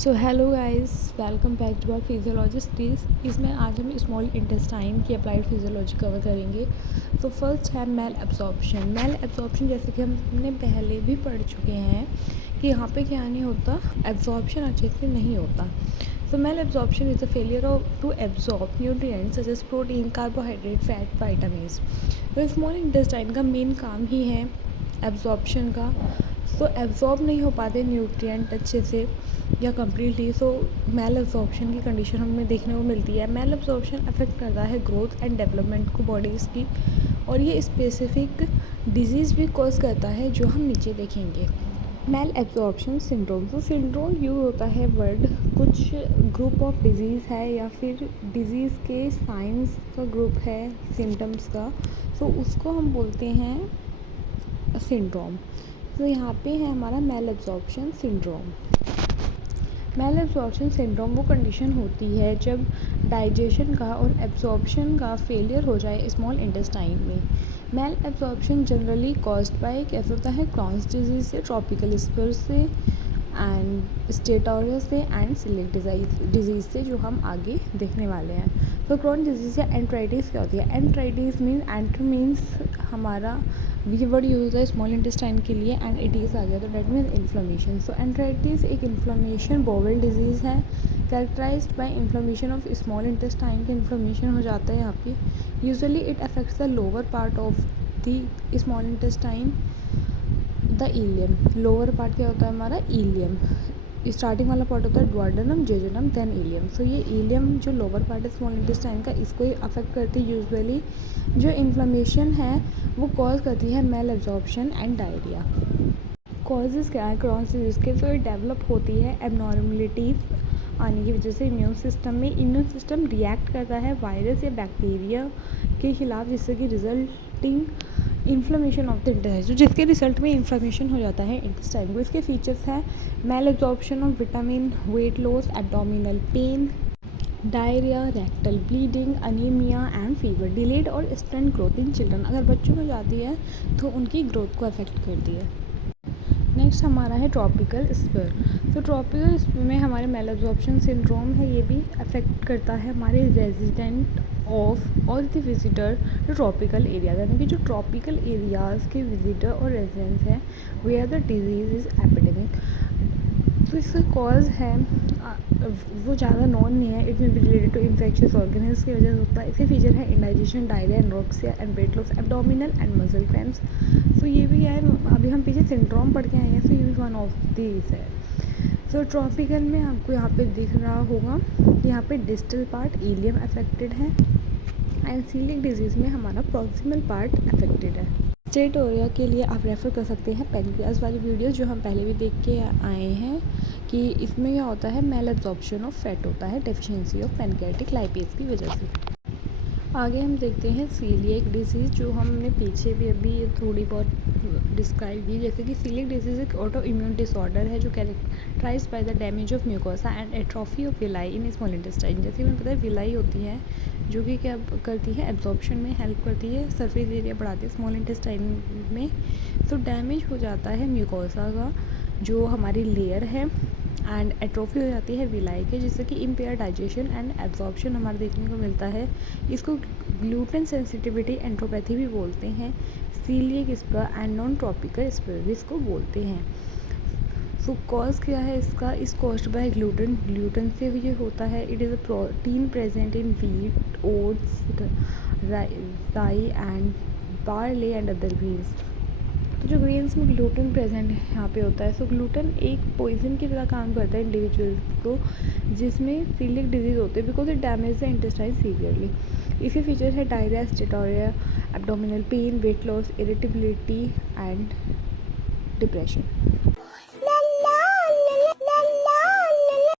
So hello guys, welcome back to our physiology series. इसमें आज हम स्मॉल इंटेस्टाइन की अप्लाइड फिजियोलॉजी कवर करेंगे। तो फर्स्ट है मेल एब्जॉर्प्शन। मेल एब्जॉर्प्शन जैसे कि हमने पहले भी पढ़ चुके हैं कि यहाँ पे क्या नहीं होता, एब्जॉर्प्शन अच्छे से नहीं होता। तो malabsorption is a failure of to absorb nutrients such as protein, carbohydrate, fat, vitamins. तो स्मॉल इंटेस्टाइन का मेन काम ही है एब्जॉर्प्शन का। तो एब्जॉर्ब नहीं हो पाते न्यूट्रिएंट अच्छे से या कम्प्लीटली, सो मेल एब्जॉर्प्शन की कंडीशन हमें देखने को मिलती है। मेल एब्जॉर्प्शन अफेक्ट करता है ग्रोथ एंड डेवलपमेंट को बॉडीज़ की, और ये स्पेसिफिक डिजीज़ भी कॉज करता है जो हम नीचे देखेंगे। Malabsorption syndrome. तो सिंड्रोम यूज होता है वर्ड कुछ ग्रुप ऑफ डिजीज़ है या फिर डिजीज़ के साइंस का ग्रुप है, सिम्टम्स का, तो उसको हम बोलते हैं सिंड्रोम। तो यहाँ पे है हमारा malabsorption syndrome. Malabsorption syndrome वो कंडीशन होती है जब डाइजेशन का और एब्जॉर्प्शन का फेलियर हो जाए स्मॉल इंटेस्टाइन में। Malabsorption generally caused by कैसे होता है, क्रॉन्स डिजीज़ से, ट्रॉपिकल स्पर से एंड स्टेटोरिया से एंड सिलिक डिजीज़ से, जो हम आगे देखने वाले हैं। तो क्रॉन डिजीज़ या एंट्राइटिस क्या होती है? एंट्राइटिस मीन्स, एंट्र मीन्स हमारा ये वर्ड यूज होता है स्मॉल इंटेस्टाइन के लिए, एंड इटीज़ आ गया तो that means inflammation. So enteritis एक इन्फ्लेमेशन बोवल डिजीज़ है characterised by inflammation of small intestine के इन्फ्लेमेशन हो जाता है यहाँ पे। Usually it affects the lower part of the small intestine, the ileum. Lower part क्या होता है हमारा? इलियम। स्टार्टिंग वाला पार्ट होता है ड्वार्डेनम, जेजुनम, देन इलियम। सो ये इलियम जो लोअर पार्ट है स्मॉल इंटेस्टाइन का, इसको ही अफेक्ट करती है यूजुअली। जो इन्फ्लेमेशन है वो कॉज करती है malabsorption and diarrhoea. Causes क्या है क्रॉन्स डिजीज़ के? तो ये डेवलप होती है एबनॉर्मलिटीज़ आने की वजह से इम्यून सिस्टम में। इम्यून सिस्टम रिएक्ट करता है वायरस या बैक्टीरिया के खिलाफ, जिससे कि resulting inflammation of the intestine, जिसके रिजल्ट में इन्फ्लेमेशन हो जाता है इंटेस्टाइन को। इसके फीचर्स हैं malabsorption of vitamin, weight loss, abdominal pain, diarrhoea, rectal bleeding, anaemia and fever, delayed और स्टंट ग्रोथ इन चिल्ड्रन। अगर बच्चों में जाती है तो उनकी ग्रोथ को अफेक्ट करती है। नेक्स्ट हमारा है ट्रॉपिकल स्पर। तो ट्रॉपिकल स्पर में हमारे मेल एब्जॉर्प्शन सिंड्रोम है, ये भी अफेक्ट करता है हमारे रेजिडेंट ऑफ और the visitor to tropical area, यानी कि जो ट्रॉपिकल एरियाज़ के विजिटर और रेजिडेंट्स हैं where the disease is epidemic. तो इसका कॉज है वो ज़्यादा नॉन नहीं है। It may be related to infectious organism की वजह से होता है। इसके फीचर है indigestion, diarrhoea, anorexia and weight loss, abdominal and muscle cramps. तो ये भी क्या है, अभी हम पीछे सिंड्रोम पढ़ के आए हैं, तो ये भी वन ऑफ दीज है। तो ट्रॉपिकल में आपको यहाँ पे दिख रहा होगा कि यहाँ पे डिस्टल पार्ट इलियम अफेक्टेड है एंड सीलिक डिजीज़ में हमारा प्रॉक्सिमल पार्ट अफेक्टेड है। स्टेटोरिया के लिए आप रेफ़र कर सकते हैं पेनक्रियाज वाली वीडियो जो हम पहले भी देख के आए हैं कि इसमें क्या होता है, मेल एब्जॉर्प्शन ऑफ फैट होता है डेफिशिएंसी ऑफ पैनक्रियाटिक लाइपेज की वजह से। आगे हम देखते हैं सीलिएक डिजीज़, जो हमने पीछे भी अभी थोड़ी बहुत डिस्क्राइब की। जैसे कि सीलिएक डिजीज़ एक ऑटो इम्यून डिसऑर्डर है जो characterise by the damage of mucosa and atrophy of villi in small intestine. जैसे हमें पता है विलाई होती है जो कि क्या करती है, एब्जॉर्प्शन में हेल्प करती है, सरफेस एरिया बढ़ाती है स्मॉल इंटेस्टाइन में। तो डैमेज हो जाता है म्यूकोसा का जो हमारी लेयर है, एंड एट्रोफी हो जाती है विलाई के, जिससे कि इम्पेयर डाइजेशन एंड एब्जॉर्प्शन हमारे देखने को मिलता है। इसको ग्लूटेन सेंसिटिविटी एंट्रोपैथी भी बोलते हैं। Coeliac sprue and non tropical sprue भी इसको बोलते हैं। सो कॉज क्या है इसका? इस कॉज्ड बाय ग्लूटेन। ग्लूटेन से ये होता है, it is a protein present in wheat, oats, rye and barley and other grains. तो जो ग्रेन्स में ग्लूटेन प्रेजेंट यहाँ पे होता है, सो ग्लूटेन एक पॉइजन की तरह काम करता है इंडिविजुअल्स को, जिसमें सीलिक डिजीज़ होते हैं because it damage the intestine severely. इसके फीचर है diarrhoea, steatorrhoea, abdominal pain, weight loss, irritability and depression.